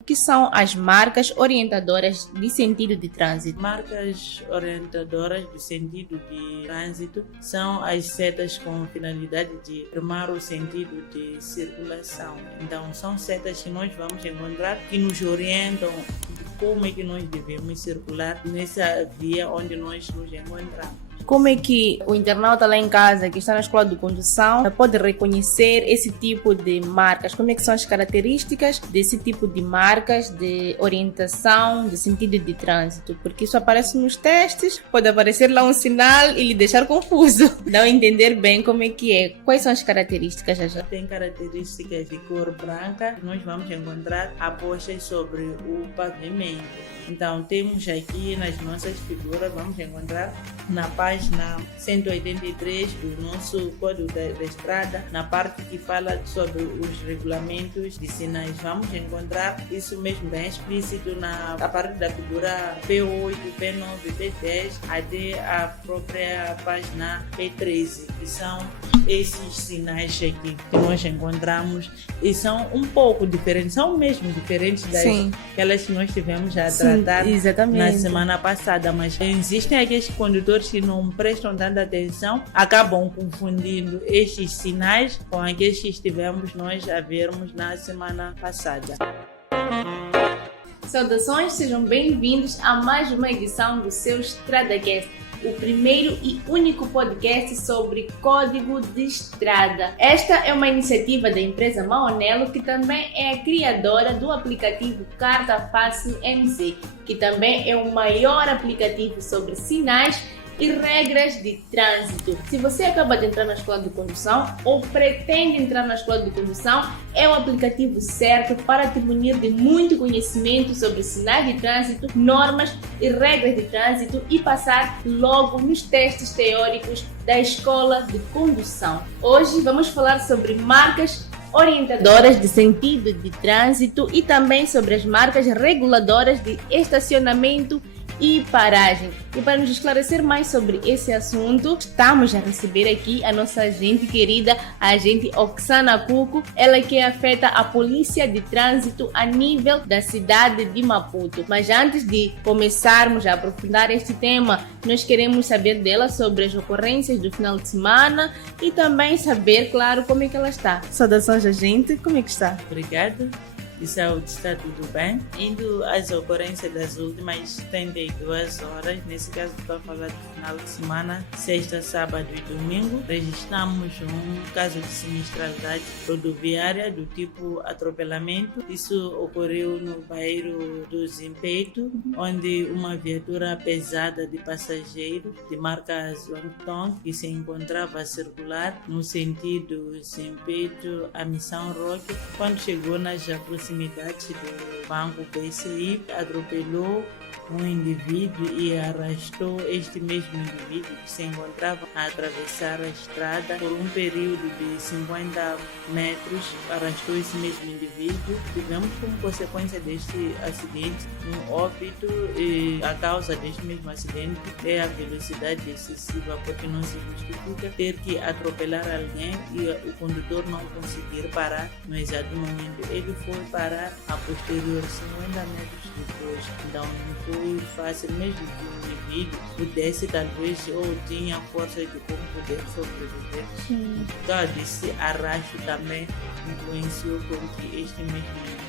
O que são as marcas orientadoras de sentido de trânsito? Marcas orientadoras do sentido de trânsito são as setas com finalidade de formar o sentido de circulação. Então, são setas que nós vamos encontrar que nos orientam de como é que nós devemos circular nessa via onde nós nos encontramos. Como é que o internauta lá em casa, que está na escola de condução, pode reconhecer esse tipo de marcas? Como é que são as características desse tipo de marcas de orientação, de sentido de trânsito? Porque isso aparece nos testes, pode aparecer lá um sinal e lhe deixar confuso. Não entender bem como é que é. Quais são as características, Jaja? Tem características de cor branca, nós vamos encontrar apostas sobre o pavimento. Então, temos aqui nas nossas figuras, vamos encontrar na página 183 do nosso Código da Estrada, na parte que fala sobre os regulamentos de sinais. Vamos encontrar isso mesmo bem explícito a parte da figura P8, P9, P10 até a própria página P13, que são esses sinais aqui que nós encontramos e são um pouco diferentes, são mesmo diferentes daquelas que nós tivemos a tratar na semana passada, mas existem aqueles condutores que não prestam tanta atenção, acabam confundindo estes sinais com aqueles que estivemos nós a vermos na semana passada. Saudações, sejam bem-vindos a mais uma edição do seu StradaCast, o primeiro e único podcast sobre código de estrada. Esta é uma iniciativa da empresa Maonelo, que também é a criadora do aplicativo Carta Fácil MZ, que também é o maior aplicativo sobre sinais e regras de trânsito. Se você acaba de entrar na escola de condução ou pretende entrar na escola de condução, é o aplicativo certo para te munir de muito conhecimento sobre sinais de trânsito, normas e regras de trânsito e passar logo nos testes teóricos da escola de condução. Hoje vamos falar sobre marcas orientadoras de sentido de trânsito e também sobre as marcas reguladoras de estacionamento e paragem. E para nos esclarecer mais sobre esse assunto, estamos a receber aqui a nossa agente querida, a agente Oksana Cuco, ela que afeta a polícia de trânsito a nível da cidade de Maputo. Mas antes de começarmos a aprofundar este tema, nós queremos saber dela sobre as ocorrências do final de semana e também saber, claro, como é que ela está. Saudações, agente, como é que está? Obrigada. De saúde está tudo bem. Indo às ocorrências das últimas 32 horas, nesse caso estou a falar do final de semana, sexta, sábado e domingo, registramos um caso de sinistralidade rodoviária do tipo atropelamento. Isso ocorreu no bairro do Zimpeito, onde uma viatura pesada de passageiros de marca Zongtong, que se encontrava a circular no sentido Zimpeito a Missão Roque, quando chegou nas proximidades do Banco BCI, atropelou um indivíduo e arrastou este mesmo indivíduo que se encontrava a atravessar a estrada por um período de 50 metros, arrastou esse mesmo indivíduo. Tivemos como consequência deste acidente um óbito e a causa deste mesmo acidente é a velocidade excessiva, porque não se justifica ter que atropelar alguém e o condutor não conseguir parar no exato momento. Ele foi parar a posterior 50 metros depois, então não foi fácil, mesmo que o indivíduo pudesse talvez ou tinha força de como poder sobreviver. Por causa desse arrasto também influenciou com que este mesmo indivíduo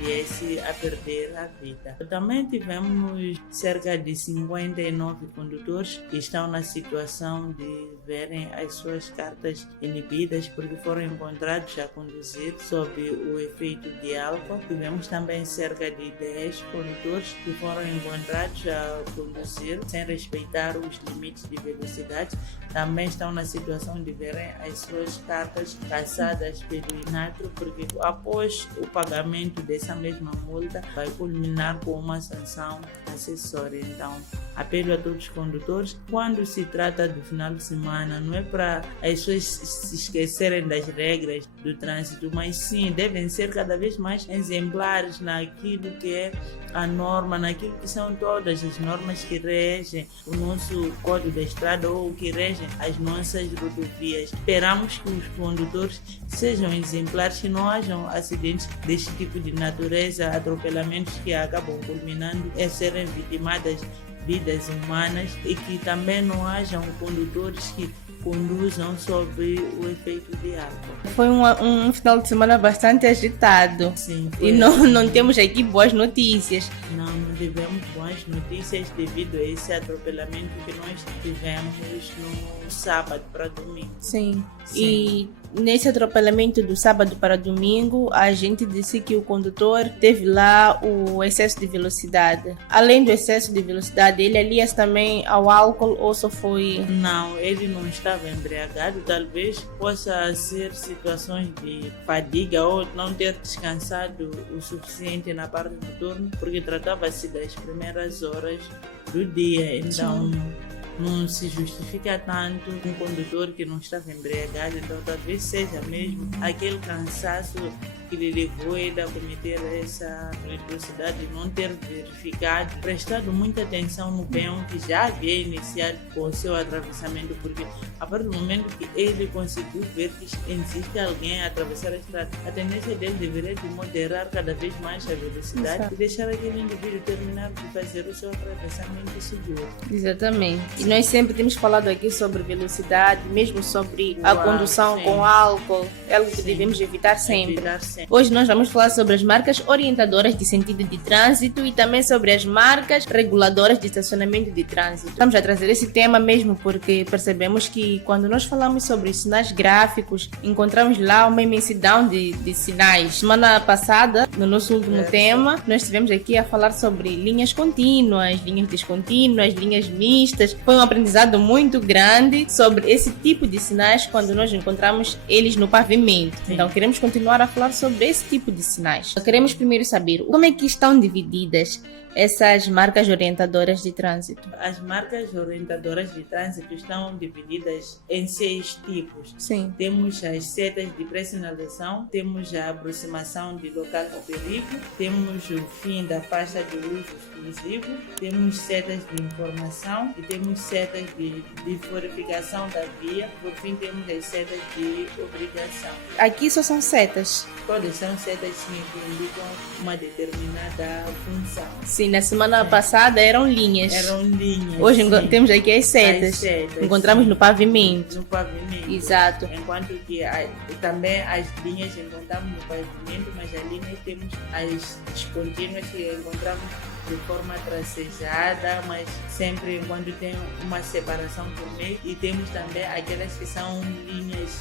viesse a perder a vida. Também tivemos cerca de 59 condutores que estão na situação de verem as suas cartas inibidas porque foram encontrados a conduzir sob o efeito de álcool. Tivemos também cerca de 10 condutores que foram encontrados a conduzir sem respeitar os limites de velocidade. Também estão na situação de verem as suas cartas cassadas pelo INATRO, porque após o pagamento dessa mesma multa vai culminar com uma sanção acessória. Então, apelo a todos os condutores, quando se trata do final de semana, não é para as pessoas se esquecerem das regras do trânsito, mas sim devem ser cada vez mais exemplares naquilo que é a norma, naquilo que são todas as normas que regem o nosso Código da Estrada ou que regem as nossas rodovias. Esperamos que os condutores sejam exemplares, que não hajam acidentes deste tipo de de natureza, atropelamentos que acabam culminando em serem vitimadas vidas humanas e que também não hajam condutores que conduzam sob o efeito de álcool. Foi um final de semana bastante agitado. Sim, e não temos aqui boas notícias. Não tivemos boas notícias devido a esse atropelamento que nós tivemos no sábado para domingo. Sim. E nesse atropelamento do sábado para domingo, a gente disse que o condutor teve lá o excesso de velocidade. Além do excesso de velocidade, ele alia-se também ao álcool ou só foi... Não, ele não estava embriagado. Talvez possa ser situações de fadiga ou não ter descansado o suficiente na parte do turno, porque tratava-se das primeiras horas do dia. Então... não se justifica tanto um condutor que não estava embriagado, então talvez seja mesmo aquele cansaço que lhe levou ele a cometer essa velocidade de não ter verificado, prestado muita atenção no peão que já havia iniciado com o seu atravessamento, porque a partir do momento que ele conseguiu ver que existe alguém a atravessar a estrada, a tendência dele deveria de moderar cada vez mais a velocidade e deixar aquele indivíduo terminar de fazer o seu atravessamento seguro. Exatamente. E nós sempre temos falado aqui sobre velocidade, mesmo sobre a condução com álcool, é algo que devemos evitar sempre. Hoje nós vamos falar sobre as marcas orientadoras de sentido de trânsito e também sobre as marcas reguladoras de estacionamento de trânsito. Vamos a trazer esse tema mesmo porque percebemos que quando nós falamos sobre sinais gráficos, encontramos lá uma imensidão de sinais. Semana passada, no nosso último tema, nós estivemos aqui a falar sobre linhas contínuas, linhas descontínuas, linhas mistas. Foi um aprendizado muito grande sobre esse tipo de sinais quando nós encontramos eles no pavimento. Sim. Então queremos continuar a falar sobre esse tipo de sinais. Queremos primeiro saber como é que estão divididas essas marcas orientadoras de trânsito. As marcas orientadoras de trânsito estão divididas em 6 tipos. Sim. Temos as setas de pré-sinalização, temos a aproximação de local de perigo, temos o fim da faixa de uso exclusivo, temos setas de informação e temos setas de verificação da via, por fim temos as setas de obrigação. Aqui só são setas? Todas são setas sim, que indicam uma determinada função. Sim, na semana passada eram linhas. Hoje temos aqui as setas. Encontramos no pavimento. No pavimento. Exato. Enquanto que também as linhas encontramos no pavimento, mas as linhas temos as descontínuas que encontramos de forma tracejada, mas sempre quando tem uma separação por meio, e temos também aquelas que são linhas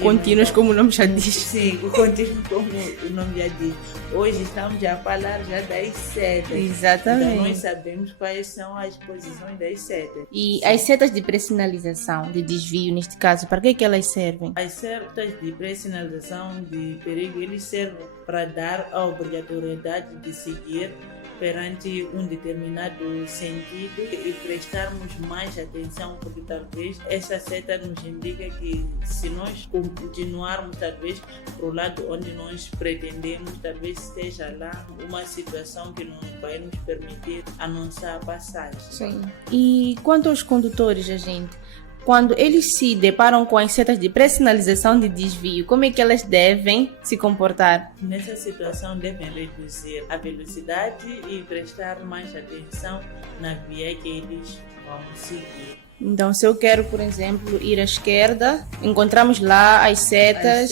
contínuas, como o nome já diz. Sim, contínuo como o nome já diz. Hoje estamos a falar já das setas. Exatamente. Então nós sabemos quais são as posições das setas. E as setas de pré-sinalização, de desvio neste caso, para que elas servem? As setas de pré-sinalização de perigo, eles servem para dar a obrigatoriedade de seguir perante um determinado sentido e prestarmos mais atenção, porque talvez essa seta nos indica que se nós continuarmos talvez para o lado onde nós pretendemos, talvez esteja lá uma situação que não vai nos permitir a nossa passagem. Sim. E quanto aos condutores, gente? Quando eles se deparam com as setas de pré-sinalização de desvio, como é que elas devem se comportar? Nessa situação, devem reduzir a velocidade e prestar mais atenção na via que eles vão seguir. Então, se eu quero, por exemplo, ir à esquerda, encontramos lá as setas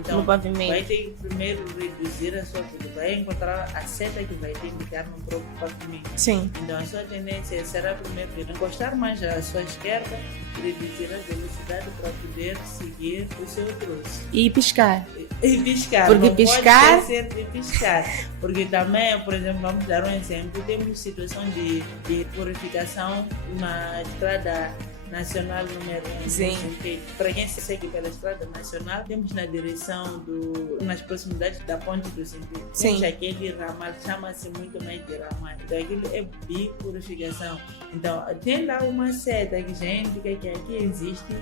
então, no pavimento. Vai ter que primeiro reduzir a sua velocidade, vai encontrar a seta que vai te indicar no próprio pavimento. Sim. Então, a sua tendência será primeiro encostar mais à sua esquerda e reduzir a velocidade para poder seguir o seu troço. E piscar. E piscar. Porque não piscar... pode ser de piscar. Porque também, por exemplo, vamos dar um exemplo, temos situação de purificação na estrada nacional número 1. Sim. Para quem se segue pela estrada nacional, temos na direção nas proximidades da ponte do sentido. Sim. Temos aquele ramal, chama-se muito mais de ramal. Então aquilo é bipurificação. Então tem lá uma seta que já indica que aqui existe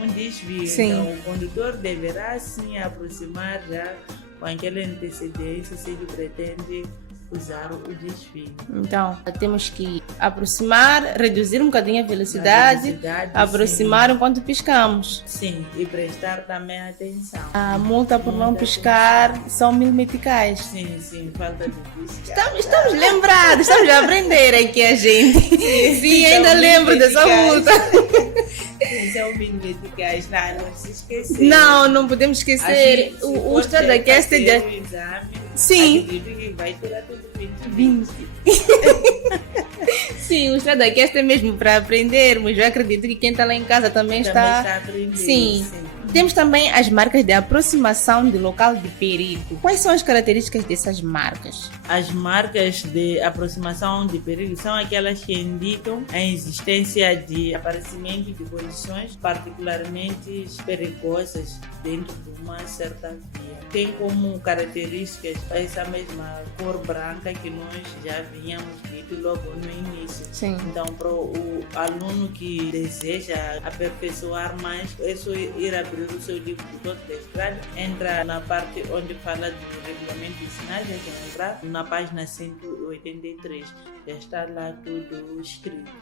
um desvio. Sim. Então o condutor deverá sim aproximar já com aquela antecedência se ele pretende usar o desfile. Então, temos que aproximar, reduzir um bocadinho a velocidade, aproximar sim. enquanto piscamos. Sim, e prestar também atenção. A multa por não piscar são 1000 meticais. Sim, falta de piscar. Estamos lembrados, estamos a aprender aqui a gente. Sim, ainda lembro dessa multa. São 1000 meticais, não se esquecer. Não podemos esquecer. Assim, O StradaCast é o exame, Sim. acredito que vai tirar tudo 20. Sim, o StradaCast é mesmo para aprendermos. Eu acredito que quem está lá em casa também está a aprender. Sim. Temos também as marcas de aproximação de local de perigo. Quais são as características dessas marcas? As marcas de aproximação de perigo são aquelas que indicam a existência de aparecimento de condições particularmente perigosas dentro de uma certa via. Tem como características essa mesma cor branca que nós já vínhamos dito logo no início. Sim. Então, para o aluno que deseja aperfeiçoar mais, é só ir abrir o seu livro do Código da Estrada, entra na parte onde fala do regulamento de sinais, é que entrar na página 183. Já está lá tudo escrito.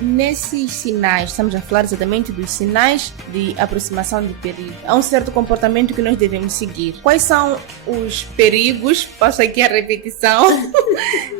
Nesses sinais, estamos a falar exatamente dos sinais de aproximação de perigo. Há um certo comportamento que nós devemos seguir. Quais são os perigos, passo aqui a repetição,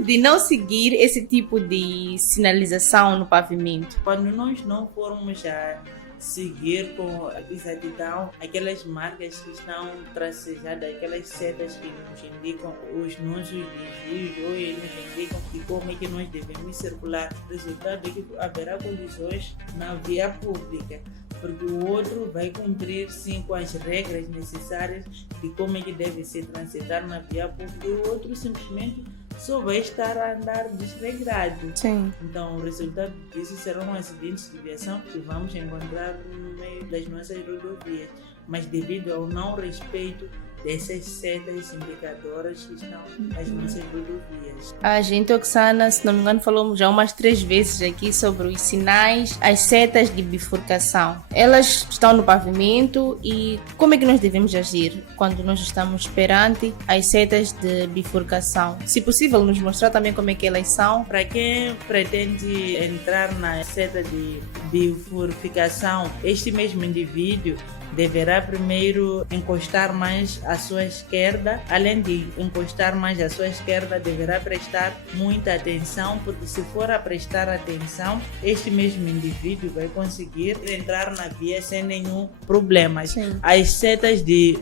de não seguir esse tipo de sinalização no pavimento? Quando nós não formos a seguir com exatidão aquelas marcas que estão tracejadas, aquelas setas que nos indicam os nossos desvios ou nos indicam de como é que nós devemos circular. O resultado é que haverá condições na via pública, porque o outro vai cumprir sim com as regras necessárias de como é que deve se transitar na via pública e o outro simplesmente só vai estar a andar desregrado. Sim. Então, o resultado disso serão acidentes de viação que vamos encontrar no meio das nossas rodovias, mas devido ao não respeito dessas setas indicadoras que estão nas nossas rodovias. A gente, Oksana, se não me engano, falou já umas 3 vezes aqui sobre os sinais, as setas de bifurcação. Elas estão no pavimento e como é que nós devemos agir quando nós estamos perante as setas de bifurcação? Se possível, nos mostrar também como é que elas são. Para quem pretende entrar na seta de bifurcação, este mesmo indivíduo deverá primeiro encostar mais à sua esquerda. Além de encostar mais à sua esquerda, deverá prestar muita atenção, porque se for a prestar atenção, este mesmo indivíduo vai conseguir entrar na via sem nenhum problema. Sim. As setas de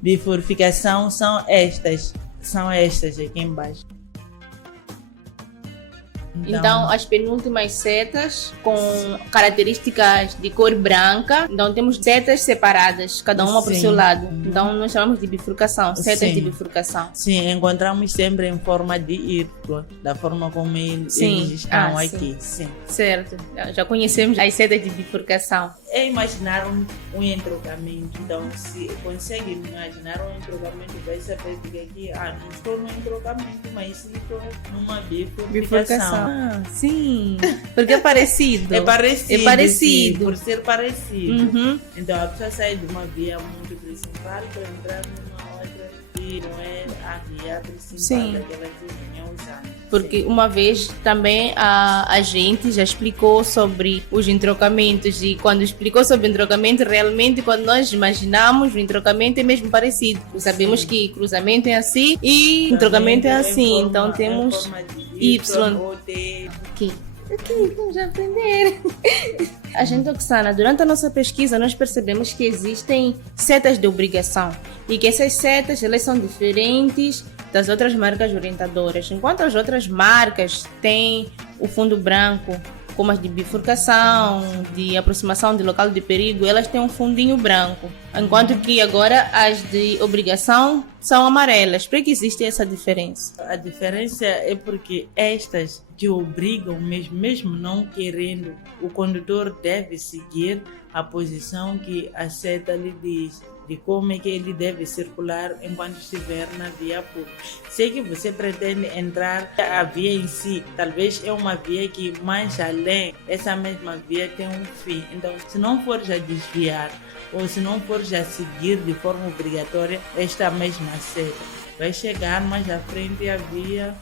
bifurcação são estas aqui embaixo. Então, as penúltimas setas com características de cor branca. Então, temos setas separadas, cada uma para o seu lado. Então, nós chamamos de bifurcação, setas de bifurcação. Sim, encontramos sempre em forma de Y, da forma como eles estão aqui. Sim. Certo, já conhecemos as setas de bifurcação. É imaginar um entrocamento. Então, se consegue imaginar um entrocamento, vai saber que aqui, não estou no entrocamento, mas sim estou numa bifurcação. Sim, porque é parecido. É parecido. Sim, por ser parecido. Uhum. Então, a pessoa sai de uma via muito principal para entrar numa outra que não é a via principal daquela que vinha usando. Porque uma vez também a gente já explicou sobre os entrocamentos e quando explicou sobre o entrocamento, realmente quando nós imaginamos o entrocamento é mesmo parecido. Sabemos que cruzamento é assim e entrocamento é assim. Então temos Y. Ou T. Ok. Ok, vamos aprender. Agente Oksana, durante a nossa pesquisa nós percebemos que existem setas de obrigação e que essas setas elas são diferentes das outras marcas orientadoras. Enquanto as outras marcas têm o fundo branco, como as de bifurcação, de aproximação de local de perigo, elas têm um fundinho branco. Enquanto que agora as de obrigação são amarelas. Por que existe essa diferença? A diferença é porque estas te obrigam, mesmo não querendo, o condutor deve seguir a posição que a seta lhe diz, de como é que ele deve circular enquanto estiver na via pública. Sei que você pretende entrar a via em si, talvez é uma via que mais além, essa mesma via tem um fim. Então, se não for já desviar, ou se não for já seguir de forma obrigatória esta mesma seta, vai chegar mais à frente e a via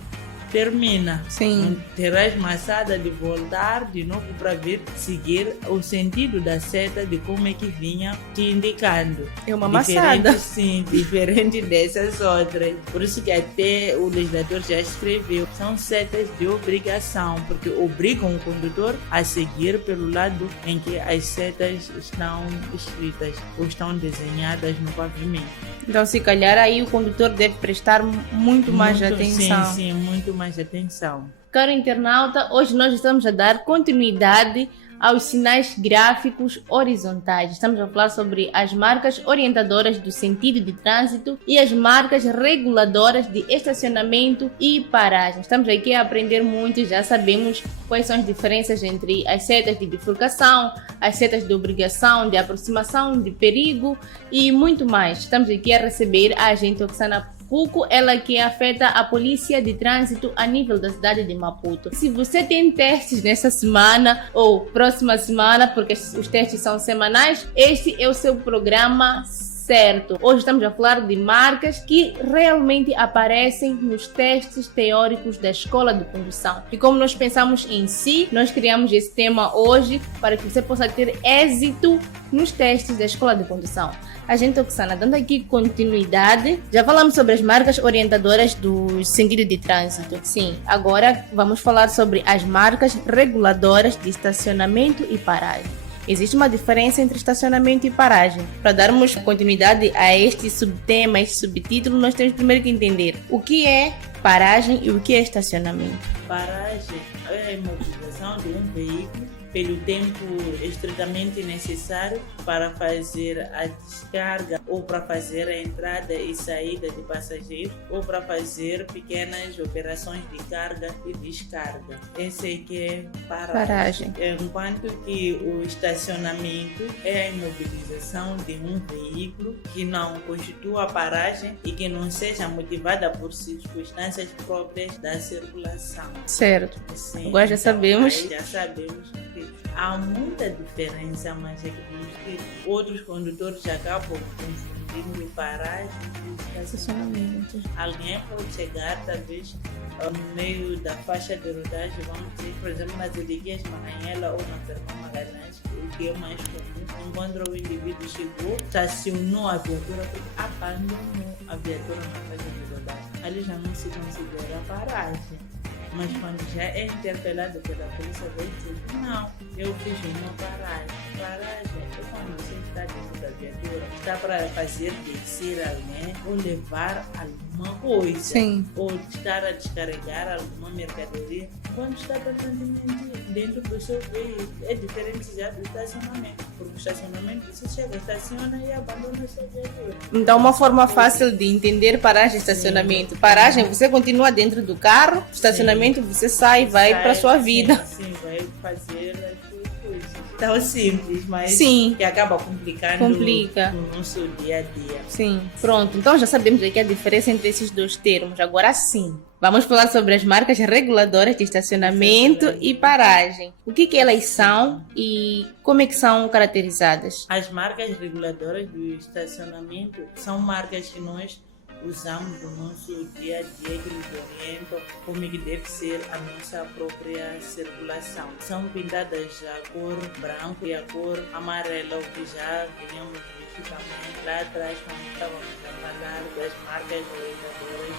termina. Sim. Terás maçada de voltar de novo para vir seguir o sentido da seta de como é que vinha te indicando. É uma maçada. Sim, diferente dessas outras. Por isso que até o legislador já escreveu, são setas de obrigação, porque obrigam o condutor a seguir pelo lado em que as setas estão escritas ou estão desenhadas no pavimento. Então, se calhar, aí o condutor deve prestar muito mais atenção. Sim, muito mais atenção. Caro internauta, hoje nós estamos a dar continuidade aos sinais gráficos horizontais. Estamos a falar sobre as marcas orientadoras do sentido de trânsito e as marcas reguladoras de estacionamento e paragem. Estamos aqui a aprender muito, já sabemos quais são as diferenças entre as setas de bifurcação, as setas de obrigação, de aproximação, de perigo e muito mais. Estamos aqui a receber a agente Oksana Puco, ela que afeta a polícia de trânsito a nível da cidade de Maputo. Se você tem testes nessa semana ou próxima semana, porque os testes são semanais, este é o seu programa certo. Hoje estamos a falar de marcas que realmente aparecem nos testes teóricos da escola de condução. E como nós pensamos em si, nós criamos esse tema hoje para que você possa ter êxito nos testes da escola de condução. Agente Oksana, dando aqui continuidade, já falamos sobre as marcas orientadoras do sentido de trânsito. Sim, agora vamos falar sobre as marcas reguladoras de estacionamento e paragem. Existe uma diferença entre estacionamento e paragem. Para darmos continuidade a este subtema, este subtítulo, nós temos primeiro que entender o que é paragem e o que é estacionamento. Paragem é a imobilização de um veículo pelo tempo estritamente necessário para fazer a descarga ou para fazer a entrada e saída de passageiros ou para fazer pequenas operações de carga e descarga. Esse aqui é paragem. Enquanto que o estacionamento é a imobilização de um veículo que não constitua a paragem e que não seja motivada por circunstâncias próprias da circulação. Certo. Sim, agora já sabemos. Já sabemos que há muita diferença, mas é que outros condutores acabam confundindo paragem e estacionamento. Alguém pode chegar, talvez, no meio da faixa de rodagem, vamos dizer, por exemplo, nas Iliguias Maranhela ou na Fernão Magalhães, o que é mais comum, enquanto o indivíduo chegou, estacionou a viatura, abandonou a viatura na faixa de rodagem. Ali já não se considera paragem. Mas quando já é interpelado pela polícia, vai dizer, não, eu fiz uma paragem. Paragem é quando você está dentro da viatura, está para fazer descer alguém ou levar alguma coisa. Sim. Ou estar a descarregar alguma mercadoria quando está permanentemente dentro do seu veículo. É diferente já do estacionamento, porque o estacionamento você chega, estaciona e abandona a sua viatura. Então, uma forma fácil de entender paragem e estacionamento. Sim. Paragem, você continua dentro do carro, estacionamento, sim, você sai, vai para sua vida. Sim, vai fazer as suas coisas. Tão simples, mas sim, que acaba complicando o nosso dia a dia. Sim, pronto. Então já sabemos aqui a diferença entre esses dois termos. Agora sim, vamos falar sobre as marcas reguladoras de estacionamento e paragem. O que elas são e como é que são caracterizadas? As marcas reguladoras do estacionamento são marcas que nós usamos no nosso dia a dia, que nos orientam como é que deve ser a nossa própria circulação. São pintadas a cor branco e a cor amarela, o que já vínhamos visto também lá atrás quando estávamos a falar das marcas orientadoras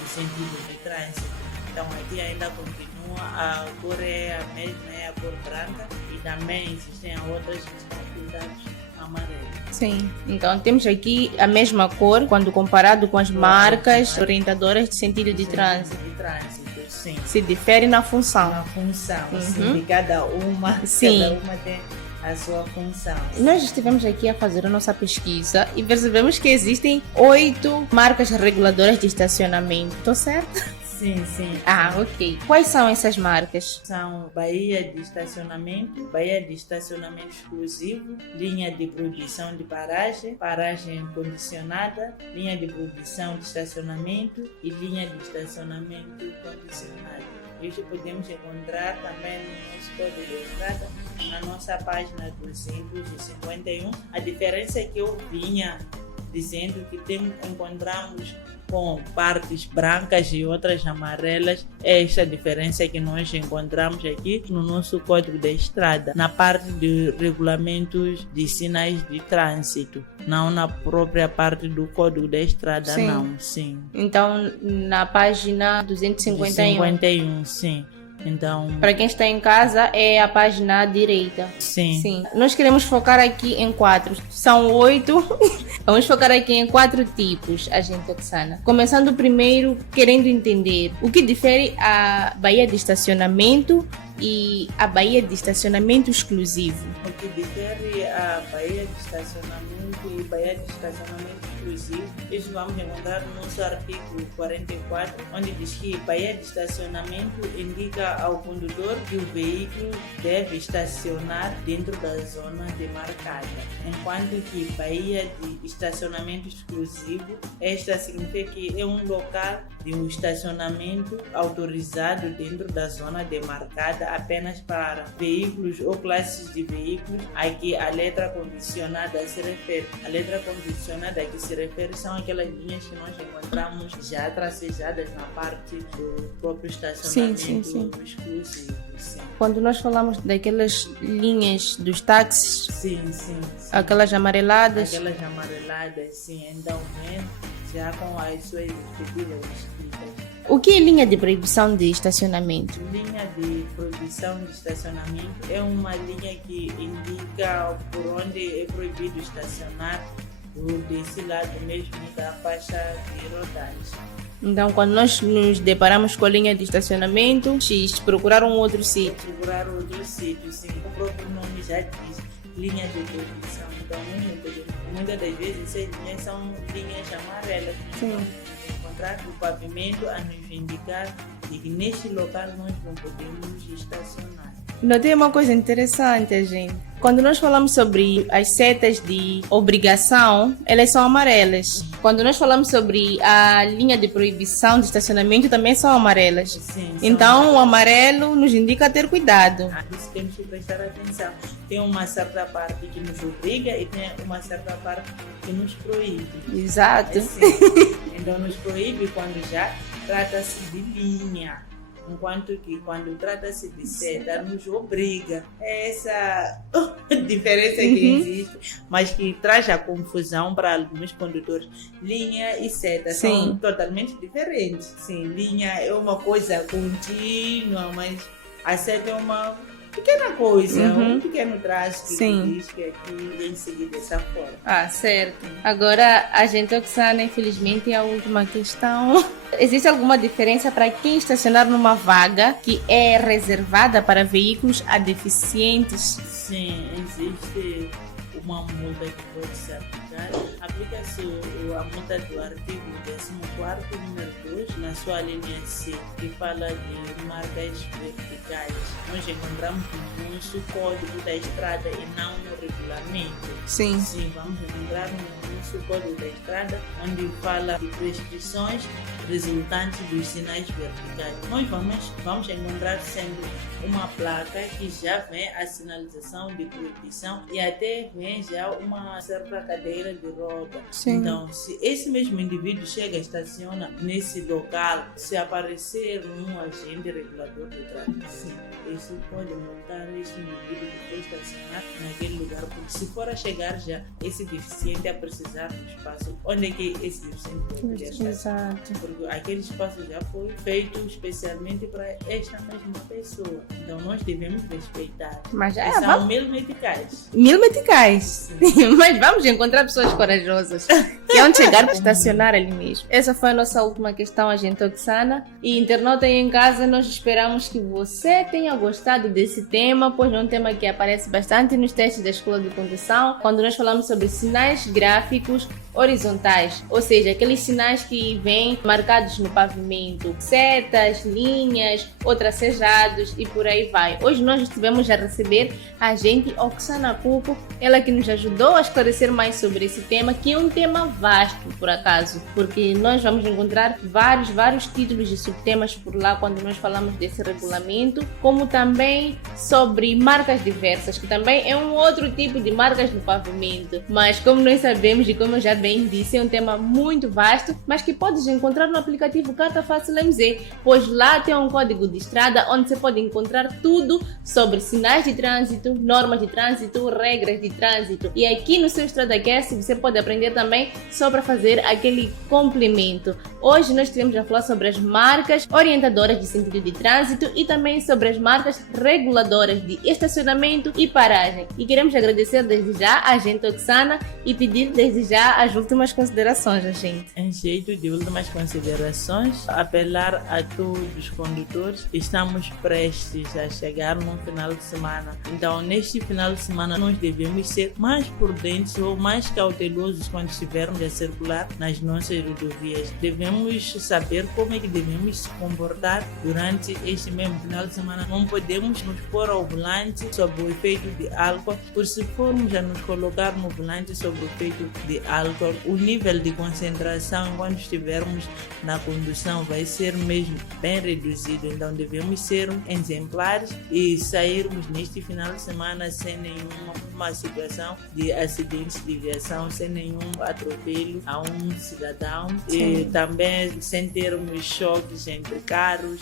no sentido de trânsito. Então aqui ainda continua, a cor é a mesma, é a cor branca e também existem outras que estão pintadas amarelo. Sim, então temos aqui a mesma cor quando comparado com as marcas orientadoras de sentido de trânsito. Sim. Se difere na função. Na função, sim, de cada uma tem a sua função. Nós estivemos aqui a fazer a nossa pesquisa e percebemos que existem 8 marcas reguladoras de estacionamento. Estou certo? Sim. Ah, ok. Quais são essas marcas? São Baía de estacionamento exclusivo, linha de proibição de paragem, paragem condicionada, linha de proibição de estacionamento e linha de estacionamento condicionado. Isso podemos encontrar também no nosso código de estrada, na nossa página 251. A diferença é que eu vinha dizendo que encontramos com partes brancas e outras amarelas. Esta diferença que nós encontramos aqui no nosso código da estrada, na parte de regulamentos de sinais de trânsito, não na própria parte do código da estrada. Sim. Não, sim. Então, na página 251. Sim. Então, para quem está em casa, é a página direita. Sim. Nós queremos focar aqui em 4. São 8. Vamos focar aqui em 4 tipos, agente Oksana. Começando primeiro, querendo entender o que difere a baía de estacionamento e a baía de estacionamento exclusivo. O que difere a baía de estacionamento e baía de estacionamento exclusivo, isso vamos encontrar no nosso artigo 44, onde diz que baía de estacionamento indica ao condutor que o veículo deve estacionar dentro da zona demarcada, enquanto que baía de estacionamento exclusivo, esta significa que é um local de um estacionamento autorizado dentro da zona demarcada apenas para veículos ou classes de veículos a que a letra condicionada se refere. A letra condicionada a que se refere são aquelas linhas que nós encontramos já tracejadas na parte do próprio estacionamento exclusivo. Sim. Quando nós falamos daquelas linhas dos táxis, sim. Aquelas amareladas, sim, então já com as suas respectivas escritas. O que é linha de proibição de estacionamento? Linha de proibição de estacionamento é uma linha que indica por onde é proibido estacionar desse lado mesmo da faixa de rodagem. Então, quando nós nos deparamos com a linha de estacionamento, procurar um outro sítio. Procurar outro sítio, sim. O próprio nome já diz, linha de proibição. Então, muitas das vezes essas linhas são linhas amarelas. Sim. Encontrar no pavimento a nos indicar que neste local nós não podemos estacionar. Notei uma coisa interessante, gente. Quando nós falamos sobre as setas de obrigação, elas são amarelas. Quando nós falamos sobre a linha de proibição de estacionamento, também são amarelas. Sim, então, o amarelo nos indica ter cuidado. Isso temos que prestar atenção. Tem uma certa parte que nos obriga e tem uma certa parte que nos proíbe. Exato. Então, nos proíbe quando já trata-se de linha. Enquanto que quando trata-se de seta, nos obriga. É essa diferença que existe, mas que traz a confusão para alguns condutores. Linha e seta são totalmente diferentes. Sim, linha é uma coisa contínua, mas a seta é uma pequena coisa, um pequeno traço que diz que aqui tem que seguir dessa forma. Ah, certo. Agora, a gente Oksana, infelizmente, é a última questão. Existe alguma diferença para quem estacionar numa vaga que é reservada para veículos a deficientes? Sim, existe uma multa que pode ser aplicada. Aplica-se a multa do artigo 14º, número 2, na sua linha C, que fala de marcas verticais. Nós encontramos no nosso código da estrada e não no regulamento. Sim, vamos encontrar no nosso código da estrada, onde fala de prescrições resultantes dos sinais verticais. Nós vamos encontrar sendo uma placa que já vem a sinalização de proibição e até vem já uma certa cadeira de rodas roda. Sim. Então, se esse mesmo indivíduo chega e estaciona nesse local, se aparecer um agente regulador de trânsito, sim, isso pode multar esse indivíduo que foi estacionar naquele lugar, porque se for a chegar já esse deficiente a precisar do espaço, onde é que esse deficiente vai poder estar? Exato. Porque aquele espaço já foi feito especialmente para esta mesma pessoa. Então nós devemos respeitar. Mas já são mil meticais. Mil meticais. Mas vamos encontrar pessoas corajosas que vão chegar para estacionar ali mesmo. Essa foi a nossa última questão, agente Oksana. E internauta aí em casa, nós esperamos que você tenha gostado desse tema, pois é um tema que aparece bastante nos testes da escola de condução, quando nós falamos sobre sinais gráficos horizontais, ou seja, aqueles sinais que vêm marcados no pavimento, setas, linhas, ou tracejados e por aí vai. Hoje nós estivemos a receber a agente Oksana Cuco, ela que nos ajudou a esclarecer mais sobre esse tema, que é um tema vasto, por acaso, porque nós vamos encontrar vários títulos de subtemas por lá quando nós falamos desse regulamento, como também sobre marcas diversas, que também é um outro tipo de marcas no pavimento, mas como nós sabemos e como eu já bem disse, é um tema muito vasto, mas que podes encontrar no aplicativo Carta Fácil MZ, pois lá tem um código de estrada onde você pode encontrar tudo sobre sinais de trânsito, normas de trânsito, regras de trânsito. E aqui no seu StradaCast você pode aprender também sobre fazer aquele complemento. Hoje nós teremos a falar sobre as marcas orientadoras de sentido de trânsito e também sobre as marcas reguladoras de estacionamento e paragem. E queremos agradecer desde já a agente Oksana e pedir desde já as últimas considerações, agente. Em jeito de últimas considerações, apelar a todos os condutores. Estamos prestes a chegar no final de semana. Então, neste final de semana, nós devemos ser mais prudentes ou mais cautelosos quando estivermos a circular nas nossas rodovias. Devemos saber como é que devemos se comportar durante este mesmo final de semana. Não podemos nos pôr ao volante sob o efeito de álcool, por se formos a nos colocar no volante sob o efeito de álcool, o nível de concentração enquanto estivermos na condução vai ser mesmo bem reduzido. Então devemos ser exemplares e sairmos neste final de semana sem nenhuma situação de acidentes de viação, sem nenhum atropelo a um cidadão. Sim. E também sem termos choques entre carros.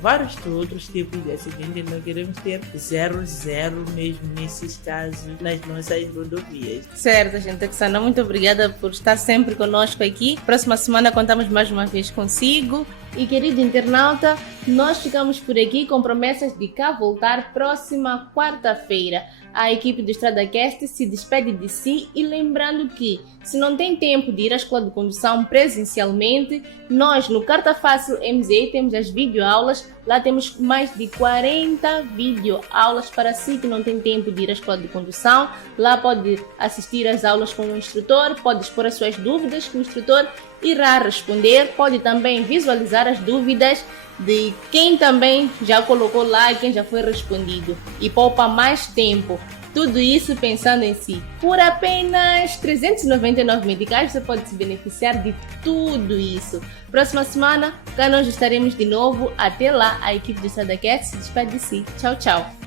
Vários outros tipos de acidentes. Nós queremos ter 0 mesmo nesses casos nas nossas rodovias. Certo, gente. Oksana, muito obrigada por estar sempre conosco aqui. Próxima semana contamos mais uma vez consigo. E querido internauta, nós ficamos por aqui com promessas de cá voltar próxima quarta-feira. A equipe do StradaCast se despede de si e lembrando que, se não tem tempo de ir à escola de condução presencialmente, nós no Carta Fácil MZ temos as videoaulas. Lá temos mais de 40 videoaulas para si que não tem tempo de ir à escola de condução. Lá pode assistir às aulas com o instrutor, pode expor as suas dúvidas que o instrutor irá responder, pode também visualizar as dúvidas de quem também já colocou lá e quem já foi respondido e poupa mais tempo. Tudo isso pensando em si. Por apenas 399 meticais você pode se beneficiar de tudo isso. Próxima semana, cá nós estaremos de novo. Até lá, a equipe do StradaCast se despede de si. Tchau, tchau.